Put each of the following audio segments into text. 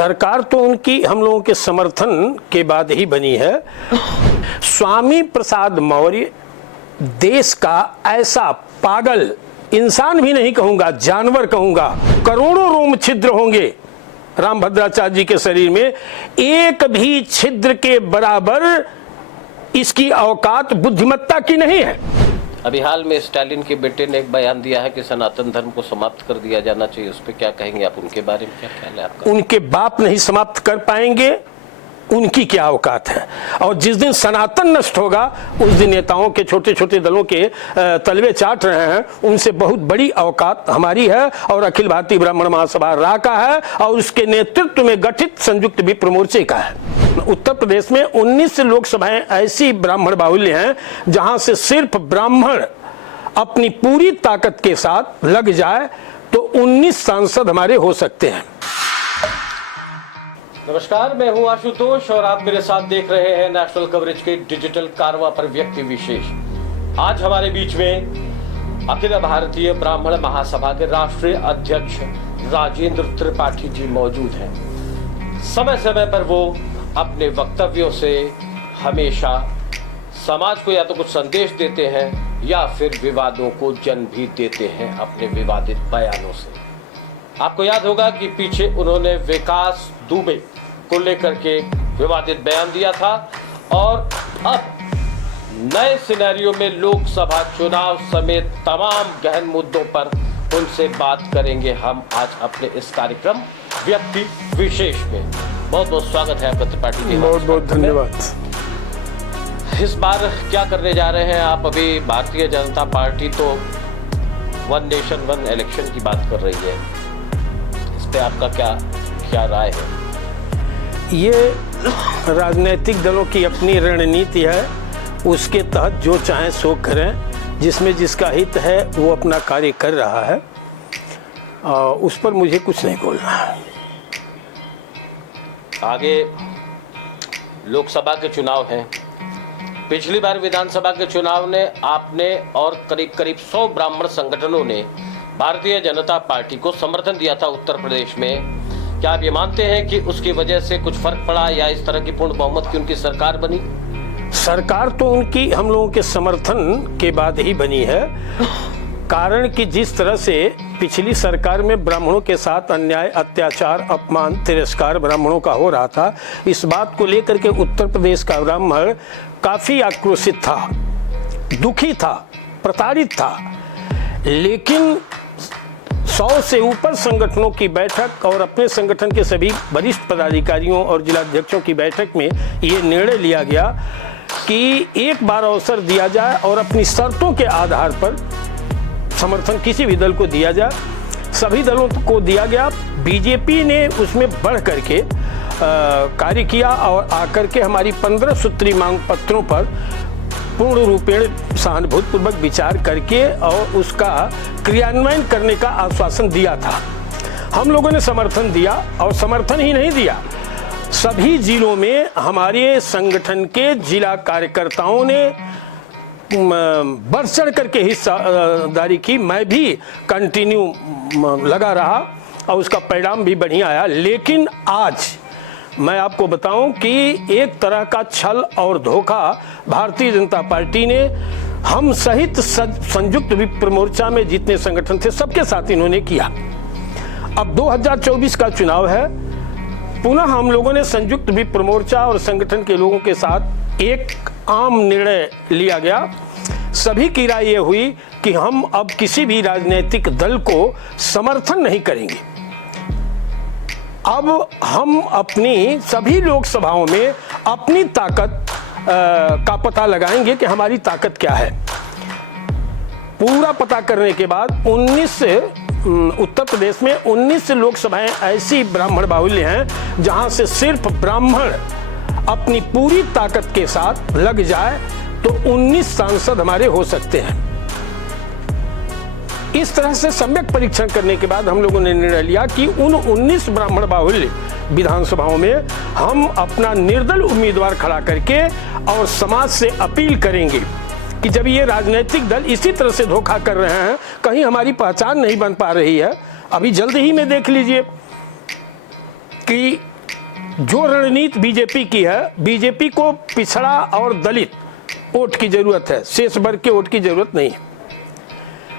सरकार तो उनकी हम लोगों के समर्थन के बाद ही बनी है। स्वामी प्रसाद मौर्य देश का ऐसा पागल इंसान भी नहीं कहूंगा, जानवर कहूंगा। करोड़ों रोम छिद्र होंगे रामभद्राचार्य जी के शरीर में, एक भी छिद्र के बराबर इसकी औकात बुद्धिमत्ता की नहीं है। अभी हाल में स्टालिन के बेटे ने एक बयान दिया है कि सनातन धर्म को समाप्त कर दिया जाना चाहिए, उस पर क्या कहेंगे आप? उनके बारे में क्या ख्याल है आपका? उनके बाप नहीं समाप्त कर पाएंगे, उनकी क्या औकात है। और जिस दिन सनातन नष्ट होगा उस दिन नेताओं के छोटे छोटे दलों के तलवे चाट रहे हैं, उनसे बहुत बड़ी औकात हमारी है और अखिल भारतीय ब्राह्मण महासभा रा का है और उसके नेतृत्व में गठित संयुक्त विप्र मोर्चे का है। उत्तर प्रदेश में 19 लोकसभाएं ऐसी ब्राह्मण बाहुल्य हैं जहां से सिर्फ ब्राह्मण अपनी पूरी ताकत के साथ लग जाए तो 19 सांसद हमारे हो सकते हैं। नमस्कार, मैं हूं आशुतोष और आप मेरे साथ देख रहे हैं नेशनल कवरेज के डिजिटल कारवा पर व्यक्ति विशेष। आज हमारे बीच में अखिल भारतीय ब्राह्मण महासभा के राष्ट्रीय अध्यक्ष राजेंद्र त्रिपाठी जी मौजूद हैं। समय समय पर वो अपने वक्तव्यों से हमेशा समाज को या तो कुछ संदेश देते हैं या फिर विवादों को जन्म भी देते हैं अपने विवादित बयानों से। आपको याद होगा कि पीछे उन्होंने विकास दुबे को लेकर के विवादित बयान दिया था और अब नए सिनेरियो में लोकसभा चुनाव समेत तमाम गहन मुद्दों पर उनसे बात करेंगे हम आज अपने इस कार्यक्रम व्यक्ति विशेष में। बहुत बहुत स्वागत है आपका त्रिपाठी जी। बहुत बहुत धन्यवाद। इस बार क्या करने जा रहे हैं आप? अभी भारतीय जनता पार्टी तो वन नेशन वन इलेक्शन की बात कर रही है, इस पे आपका क्या राय है? ये राजनीतिक दलों की अपनी रणनीति है, उसके तहत जो चाहे सो करें, जिसमें जिसका हित है वो अपना कार्य कर रहा है, उस पर मुझे कुछ नहीं बोलना है। आगे लोकसभा के चुनाव हैं। पिछली बार विधानसभा के चुनाव ने आपने और करीब 100 ब्राह्मण संगठनों ने भारतीय जनता पार्टी को समर्थन दिया था उत्तर प्रदेश में। क्या आप ये मानते हैं कि उसकी वजह से कुछ फर्क पड़ा या इस तरह की पूर्ण बहुमत की उनकी सरकार बनी? सरकार तो उनकी हम लोगों के समर्थन के बाद ही बनी है। कारण कि जिस तरह से पिछली सरकार में ब्राह्मणों के साथ अन्याय, अत्याचार, अपमान, तिरस्कार ब्राह्मणों का हो रहा था, इस बात को लेकर के उत्तर प्रदेश का ब्राह्मण काफी आक्रोशित था, दुखी था, प्रताड़ित था। लेकिन 100 से ऊपर संगठनों की बैठक और अपने संगठन के सभी वरिष्ठ पदाधिकारियों और जिलाध्यक्षों की बैठक में ये निर्णय लिया गया कि एक बार अवसर दिया जाए और अपनी शर्तों के आधार पर समर्थन किसी भी दल को दिया जाए। सभी दलों को दिया गया। बीजेपी ने उसमें बढ़ करके कार्य किया और आकर के हमारी 15 सूत्री मांग पत्रों पर पूर्ण रूपेण सहानुभूतिपूर्वक विचार करके और उसका क्रियान्वयन करने का आश्वासन दिया था। हम लोगों ने समर्थन दिया और समर्थन ही नहीं दिया, सभी जिलों में हमारे संगठन के जिला कार्यकर्ताओं ने बढ़ चढ़ करके हिस्सेदारी की। मैं भी कंटिन्यू लगा रहा और उसका परिणाम भी बढ़िया आया। लेकिन आज मैं आपको बताऊं कि एक तरह का छल और धोखा भारतीय जनता पार्टी ने हम सहित संयुक्त विप्र मोर्चा में जितने संगठन थे सबके साथ इन्होंने किया। अब 2024 का चुनाव है, पुनः हम लोगों ने संयुक्त विप्र मोर्चा और संगठन के लोगों के साथ एक आम निर्णय लिया गया। सभी की राय ये हुई कि हम अब किसी भी राजनीतिक दल को समर्थन नहीं करेंगे। अब हम अपनी सभी लोकसभाओं में अपनी ताकत का पता लगाएंगे कि हमारी ताकत क्या है। पूरा पता करने के बाद उत्तर प्रदेश में 19 लोकसभाएं ऐसी ब्राह्मण बाहुल्य हैं जहां से सिर्फ ब्राह्मण अपनी पूरी ताकत के साथ लग जाए तो 19 सांसद हमारे हो सकते हैं। इस तरह से सम्यक परीक्षण करने के बाद हम लोगों ने निर्णय लिया कि उन 19 ब्राह्मण बाहुल्य विधानसभाओं में हम अपना निर्दल उम्मीदवार खड़ा करके और समाज से अपील करेंगे कि जब ये राजनीतिक दल इसी तरह से धोखा कर रहे हैं, कहीं हमारी पहचान नहीं बन पा रही है। अभी जल्द ही में देख लीजिए कि जो रणनीति बीजेपी की है, बीजेपी को पिछड़ा और दलित वोट की जरूरत है, शेष वर्ग के वोट की जरूरत नहीं है।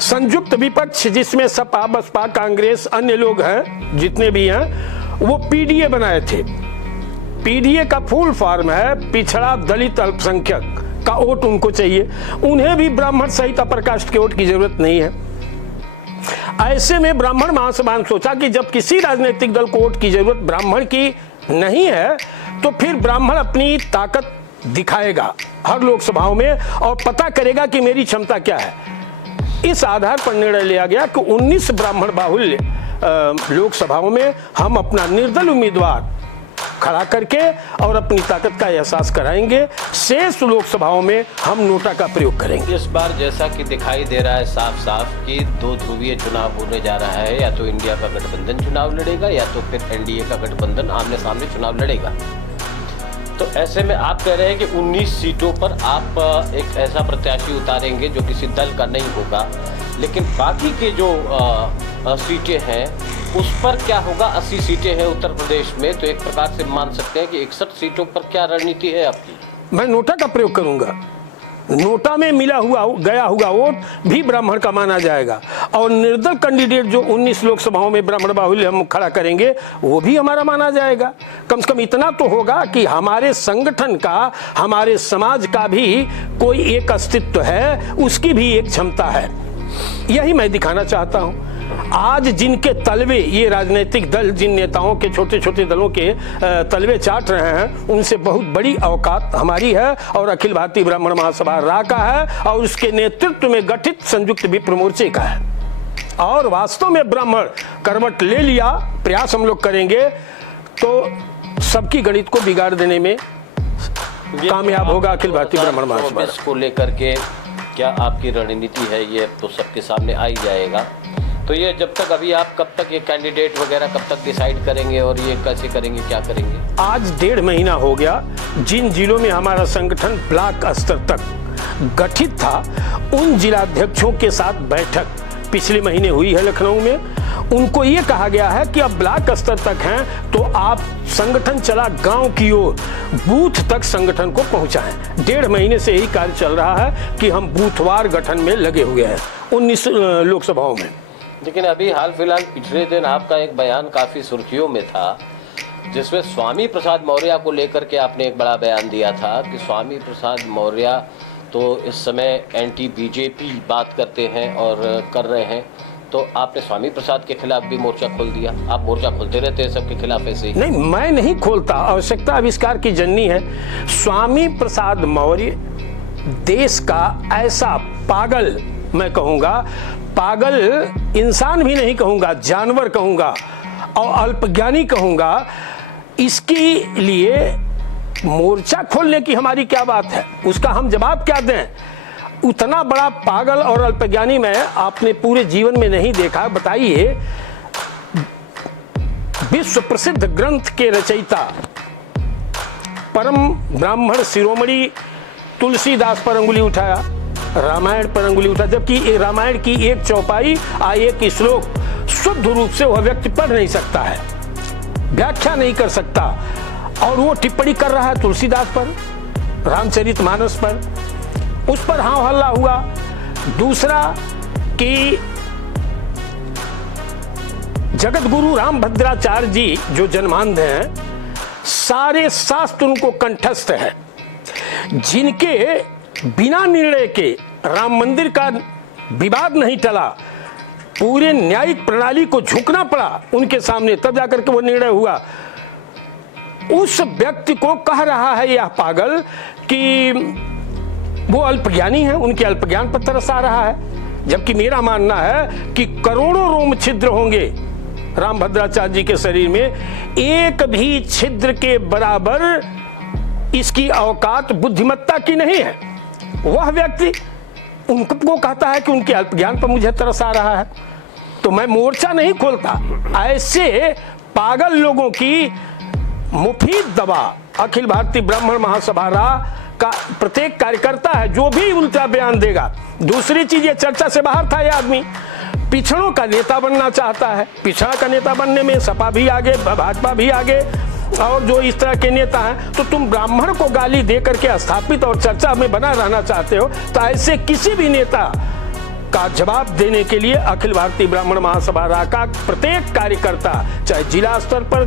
संयुक्त विपक्ष जिसमें सपा, बसपा, कांग्रेस, अन्य लोग हैं, जितने भी हैं, वो पीडीए बनाए थे। पीडीए का फुल फॉर्म है पिछड़ा दलित अल्पसंख्यक का वोट उनको चाहिए। उन्हें भी ब्राह्मण सहित अपर कास्ट के वोट की जरूरत नहीं है। ऐसे में ब्राह्मण महासभा ने सोचा कि जब किसी राजनीतिक दल को वोट की जरूरत ब्राह्मण की नहीं है, तो फिर ब्राह्मण अपनी ताकत दिखाएगा हर लोकसभाओं में और पता करेगा कि मेरी क्षमता क्या है। इस आधार पर निर्णय लिया गया कि 19 ब्राह्मण बाहुल्य लोकसभाओं में हम अपना निर्दल उम्मीदवार खड़ा करके और अपनी ताकत का एहसास कराएंगे। शेष लोकसभाओं में हम नोटा का प्रयोग करेंगे। इस बार जैसा कि दिखाई दे रहा है साफ साफ कि 2 ध्रुवीय चुनाव होने जा रहा है, या तो इंडिया का गठबंधन चुनाव लड़ेगा या तो फिर एनडीए का गठबंधन आमने सामने चुनाव लड़ेगा। तो ऐसे में आप कह रहे हैं कि 19 सीटों पर आप एक ऐसा प्रत्याशी उतारेंगे जो किसी दल का नहीं होगा, लेकिन बाकी के जो सीटें हैं उस पर क्या होगा? 80 सीटें हैं उत्तर प्रदेश में, तो एक प्रकार से मान सकते हैं कि 61 सीटों पर क्या रणनीति है आपकी? मैं नोटा का प्रयोग करूंगा। नोटा में मिला हुआ गया हुआ वोट भी ब्राह्मण का माना जाएगा और निर्दल कैंडिडेट जो 19 लोकसभाओं में ब्राह्मण बाहुल्य हम खड़ा करेंगे वो भी हमारा माना जाएगा। कम से कम इतना तो होगा कि हमारे संगठन का, हमारे समाज का भी कोई एक अस्तित्व है, उसकी भी एक क्षमता है। यही मैं दिखाना चाहता हूं। आज जिनके तलवे ये राजनीतिक दल, जिन नेताओं के छोटे छोटे दलों के तलवे चाट रहे हैं, उनसे बहुत बड़ी औकात हमारी है और अखिल भारतीय ब्राह्मण महासभा रा का है और उसके नेतृत्व में गठित संयुक्त विप्र मोर्चे का है। और वास्तव में ब्राह्मण करवट ले लिया, प्रयास हम लोग करेंगे तो सबकी गणित को बिगाड़ देने में कामयाब होगा अखिल भारतीय ब्राह्मण महासभा। को लेकर के क्या आपकी रणनीति है, ये तो सबके सामने आ ही जाएगा। तो ये जब तक अभी आप कब तक ये कैंडिडेट वगैरह कब तक डिसाइड करेंगे और ये कैसे करेंगे, क्या करेंगे? आज 1.5 महीना हो गया। जिन जिलों में हमारा संगठन ब्लॉक स्तर तक गठित था, उन जिलाध्यक्षों के साथ बैठक पिछले महीने हुई है लखनऊ में। उनको ये कहा गया है कि अब ब्लॉक स्तर तक हैं तो आप संगठन चला गांव की ओर, बूथ तक संगठन को पहुंचाएं। 1.5 महीने से यही कार्य चल रहा है कि हम बूथवार गठन में लगे हुए हैं 19 लोकसभाओं में। लेकिन अभी हाल फिलहाल पिछले दिन आपका एक बयान काफ़ी सुर्खियों में था, जिसमें स्वामी प्रसाद मौर्य को लेकर के आपने एक बड़ा बयान दिया था कि स्वामी प्रसाद मौर्य तो इस समय एंटी बीजेपी बात करते हैं और कर रहे हैं, तो आपने स्वामी प्रसाद के खिलाफ भी मोर्चा खोल दिया। आप मोर्चा खोलते रहते हैं सबके खिलाफ ऐसे ही? नहीं, मैं नहीं खोलता, आवश्यकता आविष्कार की जननी है। स्वामी प्रसाद मौर्य देश का ऐसा पागल, मैं कहूँगा पागल इंसान भी नहीं कहूँगा, जानवर कहूँगा और अल्पज्ञानी कहूँगा। इसके लिए मोर्चा खोलने की हमारी क्या बात है, उसका हम जवाब क्या दें? उतना बड़ा पागल और अल्पज्ञानी मैं आपने पूरे जीवन में नहीं देखा। बताइए, विश्व प्रसिद्ध ग्रंथ के रचयिता परम ब्राह्मण शिरोमणि तुलसीदास पर अंगुली उठाया, रामायण पर अंगुली उठा, जबकि रामायण की एक चौपाई एक श्लोक शुद्ध रूप से वह व्यक्ति पढ़ नहीं सकता है, व्याख्या नहीं कर सकता, और वो टिप्पणी कर रहा है तुलसीदास पर, रामचरितमानस पर। उस पर हाँ हल्ला हुआ। दूसरा कि जगत गुरु रामभद्राचार्य जी जो जन्मांध हैं, सारे शास्त्र उनको कंठस्थ है, जिनके बिना निर्णय के राम मंदिर का विवाद नहीं टला, पूरे न्यायिक प्रणाली को झुकना पड़ा उनके सामने, तब जाकर के वो निर्णय हुआ। उस व्यक्ति को कह रहा है यह पागल कि वो अल्पज्ञानी है, उनके अल्पज्ञान पर तरस आ रहा है। जबकि मेरा मानना है कि करोड़ों रोम छिद्र होंगे रामभद्राचार्य जी के शरीर में, एक भी छिद्र के बराबर इसकी औकात बुद्धिमत्ता की नहीं है। वह व्यक्ति उनको कहता है कि उनके अल्पज्ञान पर मुझे तरस आ रहा है। तो मैं मोर्चा नहीं खोलता। ऐसे पागल लोगों की मुफीद दवा अखिल भारतीय ब्राह्मण महासभा का प्रत्येक कार्यकर्ता है, जो भी उल्टा बयान देगा। दूसरी चीज, ये चर्चा से बाहर था, ये आदमी पिछड़ों का नेता बनना चाहता है। पिछड़ा का नेता बनने में सपा भी आगे, भाजपा भी आगे, और जो इस तरह के नेता हैं, तो तुम ब्राह्मण को गाली दे करके स्थापित और चर्चा में बना रहना चाहते हो, तो ऐसे किसी भी नेता का जवाब देने के लिए अखिल भारतीय ब्राह्मण महासभा राका प्रत्येक कार्यकर्ता, चाहे जिला स्तर पर,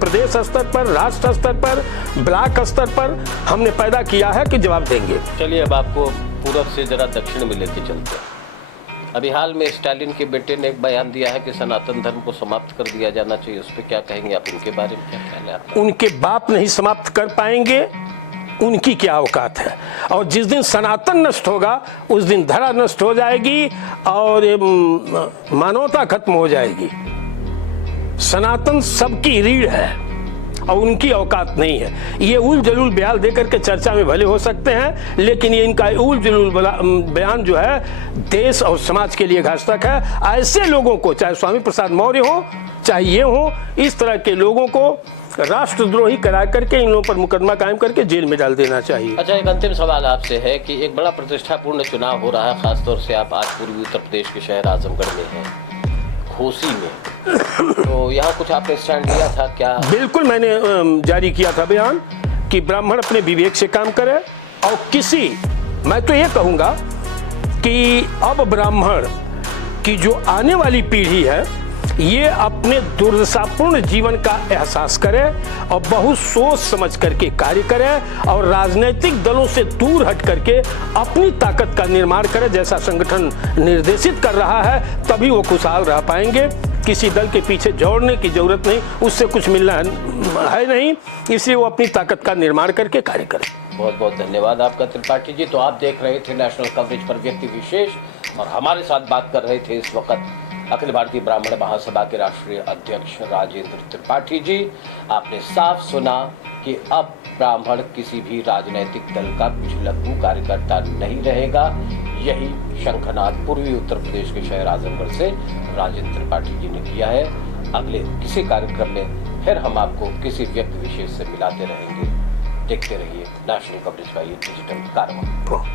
प्रदेश स्तर पर, राष्ट्र स्तर पर, ब्लॉक स्तर पर, हमने पैदा किया है कि जवाब देंगे। चलिए अब आपको पूरब से जरा दक्षिण में लेके चलते हैं। अभी हाल में स्टालिन के बेटे ने एक बयान दिया है कि सनातन धर्म को समाप्त कर दिया जाना चाहिए, उस पर क्या कहेंगे आप? इनके बारे में क्या ख्याल है आपका? उनके बाप नहीं समाप्त कर पाएंगे, उनकी क्या औकात है। और जिस दिन सनातन नष्ट होगा उस दिन धरा नष्ट हो जाएगी और मानवता खत्म हो जाएगी। सनातन सबकी रीढ़ है और उनकी औकात नहीं है। ये उल जलूल बयान देकर के चर्चा में भले हो सकते हैं, लेकिन ये इनका उल जलूल बयान जो है देश और समाज के लिए घातक है। ऐसे लोगों को, चाहे स्वामी प्रसाद मौर्य हो, चाहे ये हो, इस तरह के लोगों को राष्ट्रद्रोही करा करके इन लोगों पर मुकदमा कायम करके जेल में डाल देना चाहिए। अच्छा, एक अंतिम सवाल आपसे है कि एक बड़ा प्रतिष्ठापूर्ण चुनाव हो रहा है, खासतौर से आप आज पूर्वी उत्तर प्रदेश के शहर आजमगढ़ में हैं, घोसी में, तो यहाँ कुछ आपने स्टैंड लिया था क्या? बिल्कुल, मैंने जारी किया था बयान कि ब्राह्मण अपने विवेक से काम करे और मैं तो ये कहूँगा कि अब ब्राह्मण की जो आने वाली पीढ़ी है ये अपने दुर्दशापूर्ण जीवन का एहसास करे और बहुत सोच समझ करके कार्य करे और राजनीतिक दलों से दूर हट करके अपनी ताकत का निर्माण करे। जैसा संगठन निर्देशित कर रहा है तभी वो खुशहाल रह पाएंगे। किसी दल के पीछे दौड़ने की जरूरत नहीं, उससे कुछ मिलना है नहीं, इसलिए वो अपनी ताकत का निर्माण करके कार्य करें। बहुत बहुत धन्यवाद आपका त्रिपाठी जी। तो आप देख रहे थे नेशनल कवरेज पर व्यक्ति विशेष, और हमारे साथ बात कर रहे थे इस वक्त अखिल भारतीय ब्राह्मण महासभा के राष्ट्रीय अध्यक्ष राजेंद्र त्रिपाठी जी। आपने साफ सुना कि अब ब्राह्मण किसी भी राजनीतिक दल का पिछलग्गू कार्यकर्ता नहीं रहेगा। यही शंखनाद पूर्वी उत्तर प्रदेश के शहर आजमगढ़ से राजेंद्र त्रिपाठी जी ने किया है। अगले किसी कार्यक्रम में फिर हम आपको किसी व्यक्ति विशेष से मिलाते रहेंगे। देखते रहिए नेशनल कवरेज का ये डिजिटल कार्यक्रम।